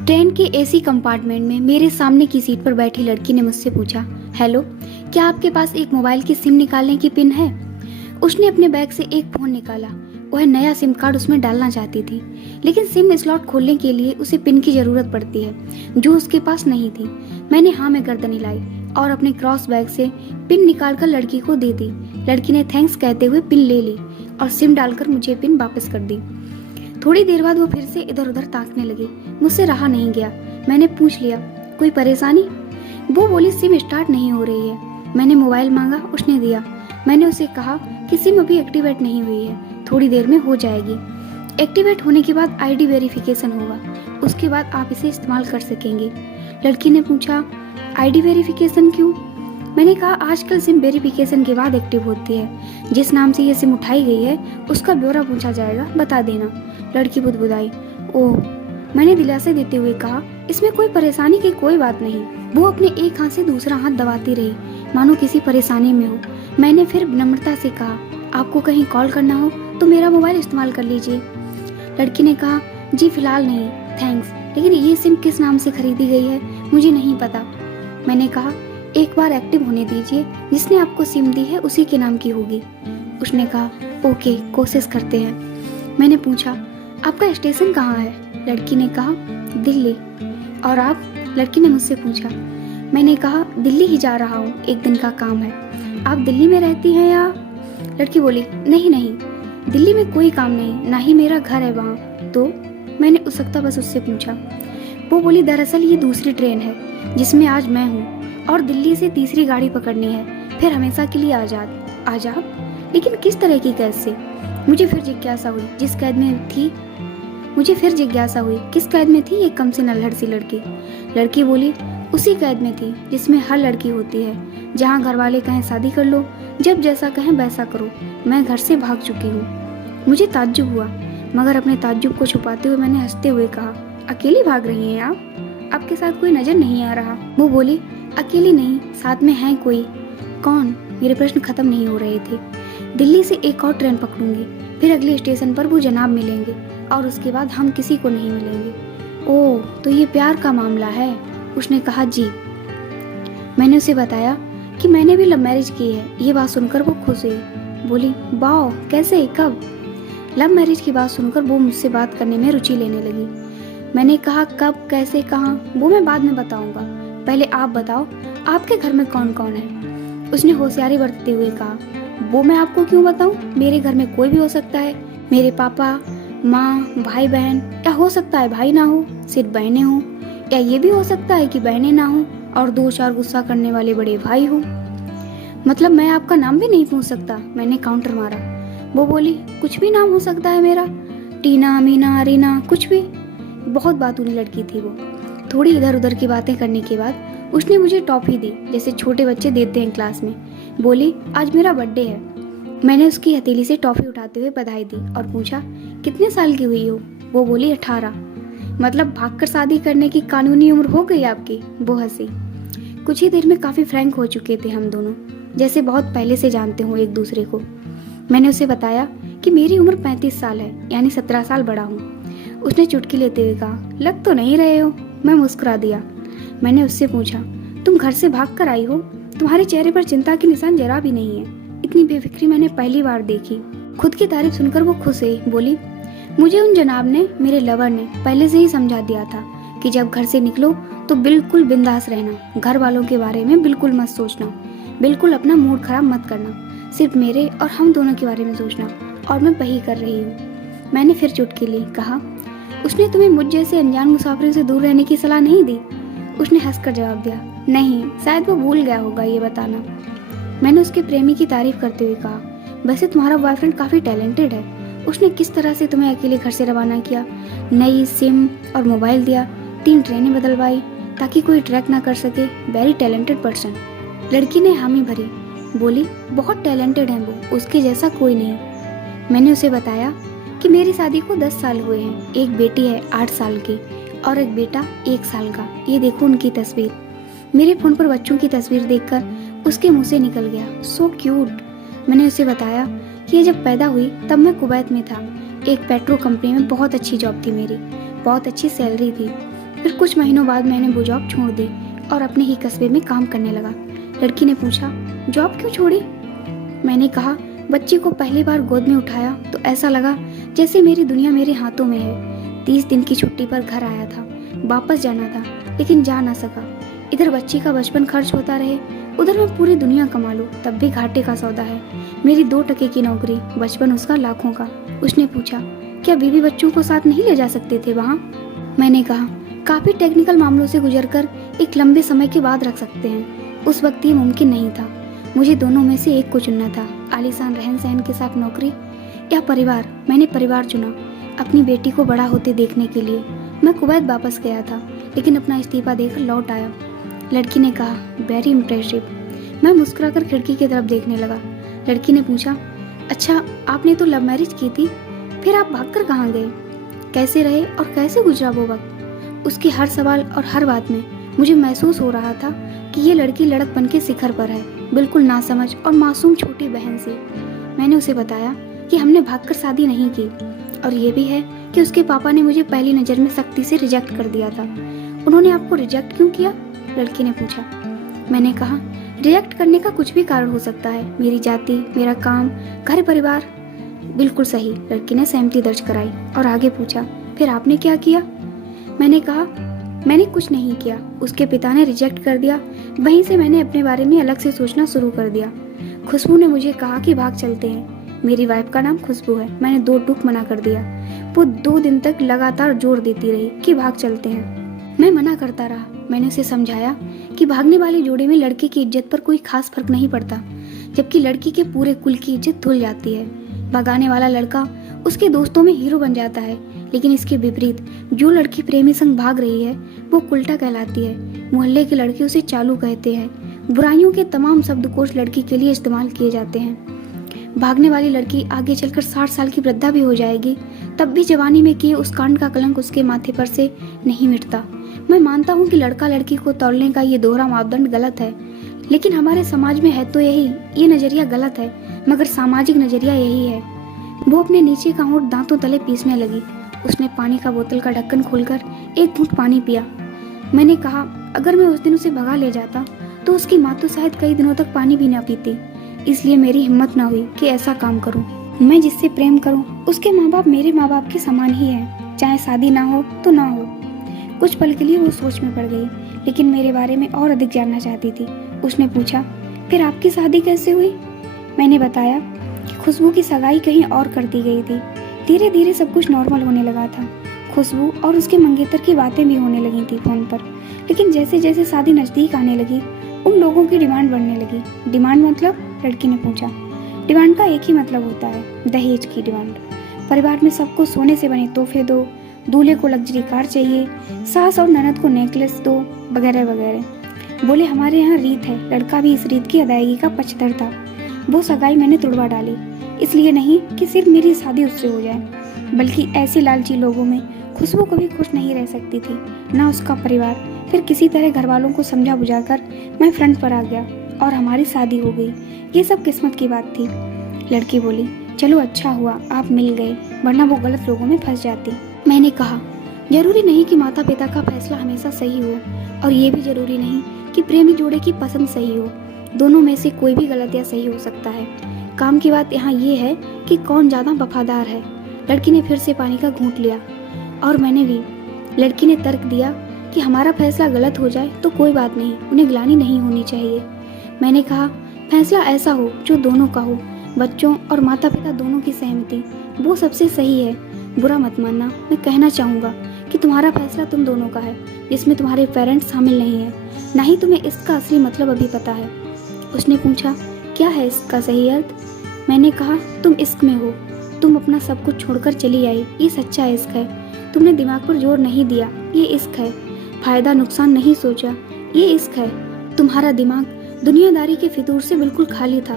Train के AC compartment में मेरे सामने की सीट पर बैठी लड़की ने मुझसे पूछा, हेलो, क्या आपके पास एक मोबाइल की सिम निकालने की पिन है? उसने अपने बैग से एक फ़ोन निकाला। वह नया सिम कार्ड उसमें डालना चाहती थी, लेकिन सिम स्लॉट खोलने के लिए उसे पिन की ज़रूरत पड़ती है, जो उसके पास नहीं थी। मैंने हाँ में गर्दन हिलाई और अपने क्रॉस बैग से पिन निकालकर लड़की को दे दी। लड़की ने थैंक्स कहते हुए पिन ले ली और सिम डालकर मुझे पिन वापस कर दी। थोड़ी देर बाद वो फिर से इधर उधर ताकने लगी। मुझसे रहा नहीं गया। मैंने पूछ लिया, कोई परेशानी? वो बोली, सिम स्टार्ट नहीं हो रही है। मैंने मोबाइल मांगा, उसने दिया। मैंने उसे कहा कि सिम अभी एक्टिवेट नहीं हुई है, थोड़ी देर में हो जाएगी। एक्टिवेट होने के बाद आईडी वेरिफिकेशन होगा, उसके बाद आप इसे इस्तेमाल कर सकेंगे। लड़की ने पूछा, आईडी वेरिफिकेशन क्यों? मैंने कहा, आजकल सिम वेरिफिकेशन के बाद एक्टिव होती है। जिस नाम से ये सिम उठाई गई है उसका ब्यौरा पूछा जाएगा, बता देना। लड़की बुदबुदाई। ओह, मैंने दिलासा देते हुए कहा, इसमें कोई परेशानी की कोई बात नहीं। वो अपने एक हाथ से दूसरा हाथ दबाती रही, मानो किसी परेशानी में हो। मैंने फिर विनम्रता से कहा, आपको कहीं कॉल करना हो तो मेरा मोबाइल इस्तेमाल कर लीजिए। लड़की ने कहा, जी फिलहाल नहीं, थैंक्स, लेकिन ये सिम किस नाम से खरीदी गई है मुझे नहीं पता। मैंने कहा, एक बार एक्टिव होने दीजिए, जिसने आपको सिम दी है उसी के नाम की होगी। उसने कहा, ओके, कोशिश करते हैं। मैंने पूछा, आपका स्टेशन कहाँ है? लड़की ने कहा, दिल्ली। और आप? लड़की ने मुझसे पूछा। मैंने कहा, दिल्ली ही जा रहा हूँ, एक दिन का काम है। आप दिल्ली में रहती हैं या? लड़की बोली, नहीं नहीं, दिल्ली में कोई काम नहीं, ना ही मेरा घर है वहाँ। तो? मैंने उसकता बस उससे पूछा। वो बोली, दरअसल ये दूसरी ट्रेन है जिसमें आज मैं हूँ और दिल्ली से तीसरी गाड़ी पकड़नी है, फिर हमेशा के लिए आजाद। आजाद? लेकिन किस तरह की कैद से? मुझे फिर जिज्ञासा हुई, किस कैद में थी ये कम से नल्हड़ सी लड़की? लड़की बोली, उसी कैद में थी जिसमें हर लड़की होती है, जहाँ घर वाले कहें शादी कर लो, जब जैसा कहें वैसा करो। मैं घर से भाग चुकी हूँ। मुझे ताज्जुब हुआ, मगर अपने ताज्जुब को छुपाते हुए मैंने हंसते हुए कहा, अकेली भाग रही हैं आप? आपके साथ कोई नजर नहीं आ रहा? वो बोली, अकेली नहीं, साथ में है कोई। कौन? मेरे प्रश्न खत्म नहीं हो रहे थे। दिल्ली से एक और ट्रेन पकड़ूंगी, फिर अगले स्टेशन पर वो जनाब मिलेंगे और उसके बाद हम किसी को नहीं मिलेंगे। ओह, तो ये प्यार का मामला है? उसने कहा, जी। मैंने उसे बताया कि मैंने भी लव मैरिज की है। ये बात सुनकर वो खुश हुई। बोली, वाह, कैसे, कब? लव मैरिज की बात सुनकर वो मुझसे बात करने में रुचि लेने लगी। मैंने कहा, कब, कैसे, कहाँ, वो मैं बाद में बताऊंगा, पहले आप बताओ, आपके घर में कौन कौन है? उसने होशियारी बरतते हुए कहा, वो मैं आपको क्यों बताऊं? मेरे घर में कोई भी हो सकता है, मेरे पापा, माँ, भाई बहन, या हो सकता है भाई ना हो, सिर्फ बहनें हो, या ये भी हो सकता है कि बहनें ना हो और दो चार गुस्सा करने वाले बड़े भाई हो। मतलब मैं आपका नाम भी नहीं पूछ सकता? मैंने काउंटर मारा। वो बोली, कुछ भी नाम हो सकता है मेरा, टीना, मीना, रीना, कुछ भी। बहुत बातूनी लड़की थी वो। थोड़ी इधर उधर की बातें करने के बाद उसने मुझे टॉफी दी, जैसे छोटे बच्चे देते हैं क्लास में। बोली, आज मेरा बर्थडे है। मैंने उसकी हथेली से टॉफी उठाते हुए बधाई दी और पूछा, कितने साल की हुई हो? वो बोली, 18। मतलब भागकर शादी करने की कानूनी उम्र हो गई आपकी? वो हंसी। कुछ ही देर में काफी फ्रैंक हो चुके थे हम दोनों, जैसे बहुत पहले से जानते हो एक दूसरे को। मैंने उसे बताया कि मेरी उम्र 35 साल है, यानी 17 साल बड़ा हूँ। उसने चुटकी लेते हुए कहा, लग तो नहीं रहे हो। मैं मुस्कुरा दिया। मैंने उससे पूछा, तुम घर से भाग कर आई हो? तुम्हारे चेहरे पर चिंता के निशान जरा भी नहीं है। इतनी बेफिक्री मैंने पहली बार देखी। खुद की तारीफ सुनकर वो खुश हुई। बोली, मुझे उन जनाब ने, मेरे लवर ने पहले से ही समझा दिया था कि जब घर से निकलो तो बिल्कुल बिंदास रहना, घर वालों के बारे में बिल्कुल मत सोचना, बिल्कुल अपना मूड खराब मत करना, सिर्फ मेरे और हम दोनों के बारे में सोचना। और मैं वही कर रही हूँ। मैंने फिर चुटकी ली। कहा, उसने तुम्हें मुझ जैसे अनजान मुसाफिरों से दूर रहने की सलाह नहीं दी? उसने हंसकर जवाब दिया, नहीं, शायद वो भूल गया होगा ये बताना। मैंने उसके प्रेमी की तारीफ करते हुए कहा, वैसे तुम्हारा बॉयफ्रेंड काफी टैलेंटेड है। उसने किस तरह से तुम्हें अकेले घर से रवाना किया, नई सिम और मोबाइल दिया, 3 ट्रेनें बदलवाई ताकि कोई ट्रैक ना कर सके। Very talented person. लड़की ने हामी भरी। बोली, बहुत टैलेंटेड है वो, उसके जैसा कोई नहीं। मैंने उसे बताया कि मेरी शादी को 10 साल हुए हैं, एक बेटी है 8 साल की और एक बेटा 1 साल का। ये देखो उनकी तस्वीर। मेरे फोन पर बच्चों की तस्वीर देखकर उसके मुंह से निकल गया, सो क्यूट। मैंने उसे बताया कि ये जब पैदा हुई तब मैं कुवैत में था, एक पेट्रो कंपनी में बहुत अच्छी जॉब थी मेरी, बहुत अच्छी सैलरी थी। फिर कुछ महीनों बाद मैंने वो जॉब छोड़ दी और अपने ही कस्बे में काम करने लगा। लड़की ने पूछा, जॉब क्यों छोड़ी? मैंने कहा, बच्चे को पहली बार गोद में उठाया तो ऐसा लगा जैसे मेरी दुनिया मेरे हाथों में है। 30 दिन की छुट्टी पर घर आया था, वापस जाना था लेकिन जा ना सका। इधर बच्ची का बचपन खर्च होता रहे, उधर मैं पूरी दुनिया कमा लूं तब भी घाटे का सौदा है। मेरी 2 टके की नौकरी, बचपन उसका लाखों का। उसने पूछा, क्या बीवी बच्चों को साथ नहीं ले जा सकते थे वहाँ? मैंने कहा, काफी टेक्निकल मामलों से गुजरकर एक लंबे समय के बाद रख सकते हैं। उस वक्त ये मुमकिन नहीं था। मुझे दोनों में से एक को चुनना था, आलीशान रहन सहन के साथ नौकरी या परिवार। मैंने परिवार चुना, अपनी बेटी को बड़ा होते देखने के लिए। मैं कुवैत वापस गया था लेकिन अपना इस्तीफा देकर लौट आया। लड़की ने कहा, वेरी इम्प्रेसिव। मैं मुस्कुराकर खिड़की की तरफ देखने लगा। लड़की ने पूछा, अच्छा आपने तो लव मैरिज की थी, फिर आप भागकर कहाँ गए? कैसे रहे और कैसे गुजरा वो वक्त? उसके हर सवाल और हर बात में मुझे महसूस हो रहा था कि ये लड़की लड़कपन के शिखर पर है, बिल्कुल नासमझ और मासूम छोटी बहन सी। मैंने उसे बताया कि हमने भागकर शादी नहीं की और ये भी है कि उसके पापा ने मुझे पहली नज़र में सख्ती से रिजेक्ट कर दिया था। उन्होंने आपको रिजेक्ट क्यों किया? लड़की ने पूछा। मैंने कहा, रिजेक्ट करने का कुछ भी कारण हो सकता है, मेरी जाति, मेरा काम, घर परिवार। बिल्कुल सही, लड़की ने सहमति दर्ज कराई और आगे पूछा, फिर आपने क्या किया? मैंने कहा, मैंने कुछ नहीं किया, उसके पिता ने रिजेक्ट कर दिया। वहीं से मैंने अपने बारे में अलग से सोचना शुरू कर दिया। खुशबू ने मुझे कहा कि भाग चलते हैं। मेरी वाइफ का नाम खुशबू है। मैंने 2 टूक मना कर दिया। वो 2 दिन तक लगातार जोर देती रही कि भाग चलते हैं। मैं मना करता रहा। मैंने उसे समझाया कि भागने वाले जोड़े में लड़के की इज्जत पर कोई खास फर्क नहीं पड़ता, जबकि लड़की के पूरे कुल की इज्जत धुल जाती है। भगाने वाला लड़का उसके दोस्तों में हीरो बन जाता है, लेकिन इसके विपरीत जो लड़की प्रेमी संग भाग रही है वो उल्टा कहलाती है। मोहल्ले के लड़के उसे चालू कहते हैं। बुराइयों के तमाम शब्दकोश लड़की के लिए इस्तेमाल किए जाते हैं। भागने वाली लड़की आगे चलकर 60 साल की वृद्धा भी हो जाएगी, तब भी जवानी में किए उस कांड का कलंक उसके माथे पर से नहीं मिटता। मैं मानता हूँ कि लड़का लड़की को तौलने का ये दोहरा मापदंड गलत है, लेकिन हमारे समाज में है तो यही। ये नजरिया गलत है, मगर सामाजिक नजरिया यही है। वो अपने नीचे का होंठ दांतों तले पीसने लगी। उसने पानी का बोतल का ढक्कन खोलकर एक घूंट पानी पिया। मैंने कहा, अगर मैं उस दिन उसे भगा ले जाता तो उसकी माँ तो शायद कई दिनों तक पानी भी ना पीती। इसलिए मेरी हिम्मत ना हुई कि ऐसा काम करूं। मैं जिससे प्रेम करूं उसके माँ बाप मेरे माँ बाप के समान ही है, चाहे शादी ना हो तो ना हो। कुछ पल के लिए वो सोच में पड़ गई, लेकिन मेरे बारे में और अधिक जानना चाहती थी। उसने पूछा, फिर आपकी शादी कैसे हुई? मैंने बताया कि खुशबू की सगाई कहीं और कर दी गई थी। धीरे धीरे सब कुछ नॉर्मल होने लगा था। खुशबू और उसके मंगेतर की बातें भी होने लगी थी फोन पर, लेकिन जैसे जैसे शादी नजदीक आने लगी उन लोगों की डिमांड बढ़ने लगी। डिमांड मतलब? लड़की ने पूछा। डिमांड का एक ही मतलब होता है, दहेज की डिमांड। परिवार में सबको सोने से बने तोहफे दो, दूल्हे को लग्जरी कार चाहिए, सास और ननद को नेकलेस दो, वगैरह वगैरह। बोले हमारे यहाँ रीत है। लड़का भी इस रीत की अदायगी का पक्षधर था। वो सगाई मैंने तुड़वा डाली, इसलिए नहीं कि सिर्फ मेरी शादी उससे हो जाए, बल्कि ऐसे लालची लोगों में खुशबू कभी खुश नहीं रह सकती थी, ना उसका परिवार। फिर किसी तरह घर वालों को समझा बुझाकर मैं फ्रंट पर आ गया और हमारी शादी हो गई। ये सब किस्मत की बात थी। लड़की बोली, चलो अच्छा हुआ आप मिल गए, वरना वो गलत लोगों में फंस जाती। मैंने कहा, जरूरी नहीं कि माता पिता का फैसला हमेशा सही हो, और ये भी जरूरी नहीं कि प्रेमी जोड़े की पसंद सही हो। दोनों में से कोई भी गलत या सही हो सकता है। काम की बात यहाँ ये है कि कौन ज्यादा वफादार है। लड़की ने फिर से पानी का घूंट लिया और मैंने भी। लड़की ने तर्क दिया कि हमारा फैसला गलत हो जाए तो कोई बात नहीं, उन्हें ग्लानि नहीं होनी चाहिए। मैंने कहा, फैसला ऐसा हो जो दोनों का हो, बच्चों और माता पिता दोनों की सहमति, वो सबसे सही है। बुरा मत मानना, मैं कहना चाहूँगा कि तुम्हारा फैसला तुम दोनों का है, जिसमें तुम्हारे पेरेंट्स शामिल नहीं है। ना ही तुम्हें इसका असली मतलब अभी पता है। उसने पूछा, क्या है इसका सही अर्थ? मैंने कहा, तुम इश्क में हो। तुम अपना सब कुछ छोड़कर चली आई, ये सच्चा इश्क है। तुमने दिमाग पर जोर नहीं दिया, ये इश्क है। फायदा नुकसान नहीं सोचा, ये इश्क है। तुम्हारा दिमाग दुनियादारी के फितूर से बिल्कुल खाली था।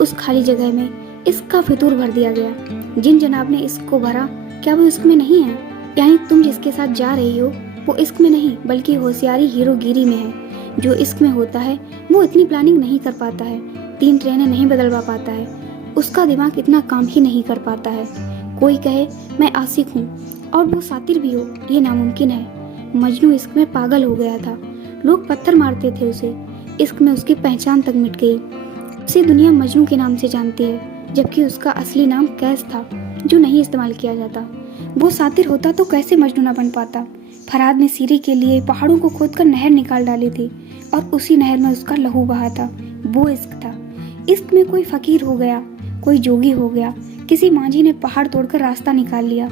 उस खाली जगह में इश्क का फितूर भर दिया गया। जिन जनाब ने इश्क को भरा, क्या वो इश्क में नहीं है? यानी तुम जिसके साथ जा रही हो वो इश्क में नहीं, बल्कि होशियारी हीरोगिरी में है। जो इश्क में होता है वो इतनी प्लानिंग नहीं कर पाता है, 3 ट्रेनें नहीं बदलवा पाता है, उसका दिमाग इतना काम ही नहीं कर पाता है। कोई कहे मैं आशिक हूँ और वो सातिर भी हो, ये नामुमकिन है। मजनू इश्क में पागल हो गया था। लोग पत्थर मारते थे उसे। इश्क में उसकी पहचान तक मिट गई। उसे दुनिया मजनू के नाम से जानती है, जबकि उसका असली नाम कैस था, जो नहीं इस्तेमाल किया जाता। वो सातिर होता तो कैसे मजनू ना बन पाता। फरहाद ने सीरी के लिए पहाड़ों को खोदकर नहर निकाल डाली थी और उसी नहर में उसका लहू बहा था। वो इश्क था। इश्क में कोई फकीर हो गया, कोई जोगी हो गया, किसी मांझी ने पहाड़ तोड़कर रास्ता निकाल लिया,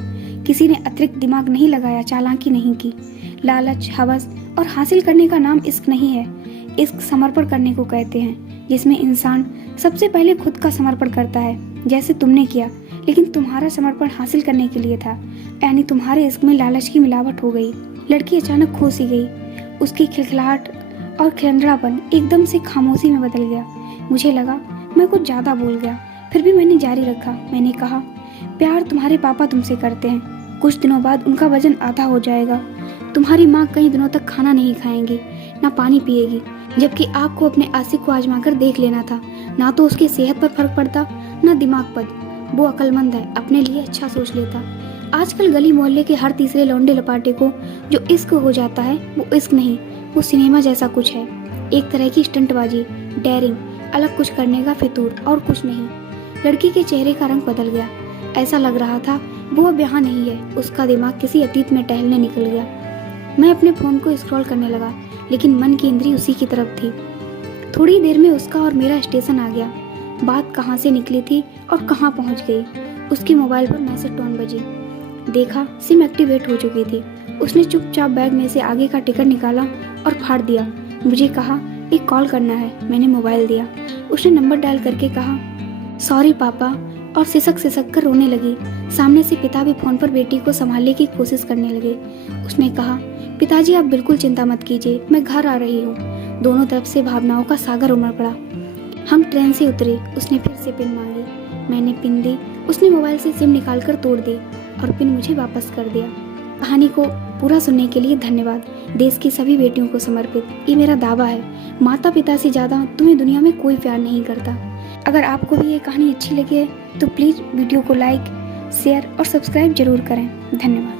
किसी ने अतिरिक्त दिमाग नहीं लगाया, चालाकी नहीं की। लालच, हवस और हासिल करने का नाम इश्क नहीं है। इश्क समर्पण करने को कहते हैं, जिसमें इंसान सबसे पहले खुद का समर्पण करता है, जैसे तुमने किया, लेकिन तुम्हारा समर्पण हासिल करने के लिए था। यानी तुम्हारे इश्क में लालच की मिलावट हो गई। लड़की अचानक खो सी गई। उसकी खिलखिलाहट और खिलंदड़ापन एकदम से खामोशी में बदल गया। मुझे लगा मैं कुछ ज्यादा बोल गया, फिर भी मैंने जारी रखा। मैंने कहा, प्यार तुम्हारे पापा तुमसे करते हैं। कुछ दिनों बाद उनका वजन आधा हो जाएगा। तुम्हारी माँ कई दिनों तक खाना नहीं खाएंगी, ना पानी पिएगी, जबकि आपको अपने आशिक को आजमा कर देख लेना था। ना तो उसकी सेहत पर फर्क पड़ता, ना दिमाग पर। वो अक्लमंद है, अपने लिए अच्छा सोच लेता। आजकल गली मोहल्ले के हर तीसरे लौंडे लपाटे को जो इश्क हो जाता है, वो इश्क नहीं, वो सिनेमा जैसा कुछ है। एक तरह की स्टंटबाजी, डेयरिंग, अलग कुछ करने का फितूर, और कुछ नहीं। लड़की के चेहरे का रंग बदल गया। ऐसा लग रहा था वो अब यहाँ नहीं है। उसका दिमाग किसी अतीत में टहलने निकल गया। मैं अपने फोन को स्क्रॉल करने लगा, लेकिन मन की इंद्री उसी की तरफ थी। थोड़ी देर में उसका और मेरा स्टेशन आ गया। बात कहाँ से निकली थी और कहाँ पहुँच गई। उसके मोबाइल पर मैसेज टोन बजी। देखा, सिम एक्टिवेट हो चुकी थी। उसने चुपचाप बैग में से आगे का टिकट निकाला और फाड़ दिया। मुझे कहा, एक कॉल करना है। मैंने मोबाइल दिया। उसने नंबर डायल करके कहा, सॉरी पापा, और सिसक कर रोने लगी। सामने से पिता भी फोन पर बेटी को संभालने की कोशिश करने लगे। उसने कहा, पिताजी आप बिल्कुल चिंता मत कीजिए, मैं घर आ रही हूँ। दोनों तरफ से भावनाओं का सागर उमड़ पड़ा। हम ट्रेन से उतरे। उसने फिर से पिन मांगी। मैंने पिन दी। उसने मोबाइल से सिम निकाल कर तोड़ दी और पिन मुझे वापस कर दिया। कहानी को पूरा सुनने के लिए धन्यवाद। देश की सभी बेटियों को समर्पित ये मेरा दावा है। माता पिता से ज़्यादा तुम्हें दुनिया में कोई प्यार नहीं करता। अगर आपको भी ये कहानी अच्छी लगी है तो प्लीज़ वीडियो को लाइक, शेयर और सब्सक्राइब जरूर करें। धन्यवाद।